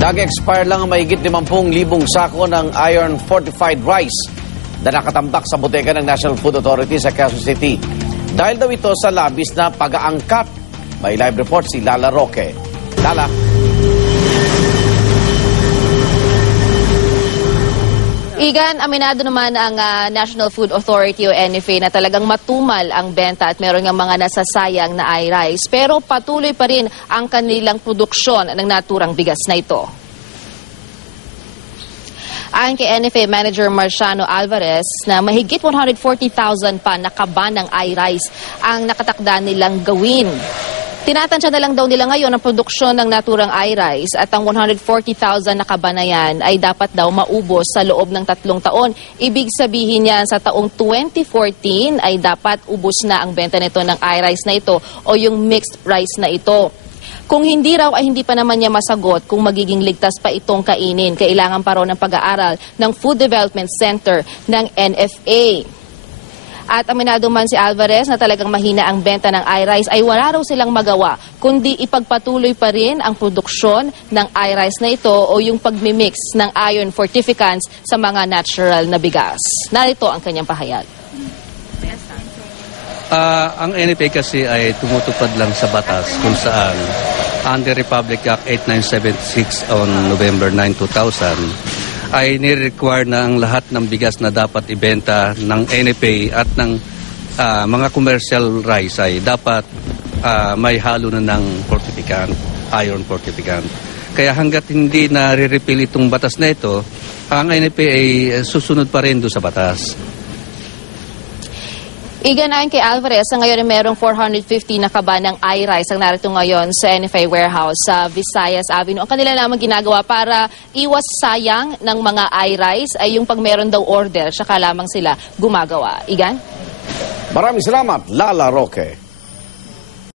Nag-expire lang ang mahigit 50,000 sako ng iron fortified rice na nakatambak sa bodega ng National Food Authority sa Quezon City. Dahil daw ito sa labis na pag-aangkat. May live report si Lala Roque. Lala. Igan, aminado naman ang National Food Authority o NFA na talagang matumal ang benta at meron ng mga nasasayang na i-rice. Pero patuloy pa rin ang kanilang produksyon ng naturang bigas na ito. Ayon kay NFA Manager Marciano Alvarez na mahigit 140,000 pa na kaban ng i-rice ang nakatakda nilang gawin. Tinatansya na lang daw nila ngayon ang produksyon ng naturang i-rice at ang 140,000 na kabanayan ay dapat daw maubos sa loob ng 3 taon. Ibig sabihin niya sa taong 2014 ay dapat ubos na ang benta nito ng i-rice na ito o yung mixed rice na ito. Kung hindi raw ay hindi pa naman niya masagot kung magiging ligtas pa itong kainin. Kailangan pa raw ng pag-aaral ng Food Development Center ng NFA. At aminado man si Alvarez na talagang mahina ang benta ng i-rice ay wala raw silang magawa kundi ipagpatuloy pa rin ang produksyon ng i-rice na ito o yung pagmimix ng iron fortificants sa mga natural na bigas. Narito ang kanyang pahayag. Ang NFA kasi ay tumutupad lang sa batas kung saan under Republic Act 8976 on November 9, 2000 ay nire-require na ang lahat ng bigas na dapat ibenta ng NFA at ng mga commercial rice ay dapat may halo na ng fortificant, iron fortificant. Kaya hanggat hindi na-repeal itong batas na ito, ang NFA ay susunod pa rin doon sa batas. Iganayon kay Alvarez na ngayon ay merong 450 na kaba ng i-rice ang narito ngayon sa NFA warehouse sa Visayas Avenue. Ang kanila naman ginagawa para iwas sayang ng mga i-rice ay yung pag meron daw order, saka lamang sila gumagawa. Igan? Maraming salamat, Lala Roque.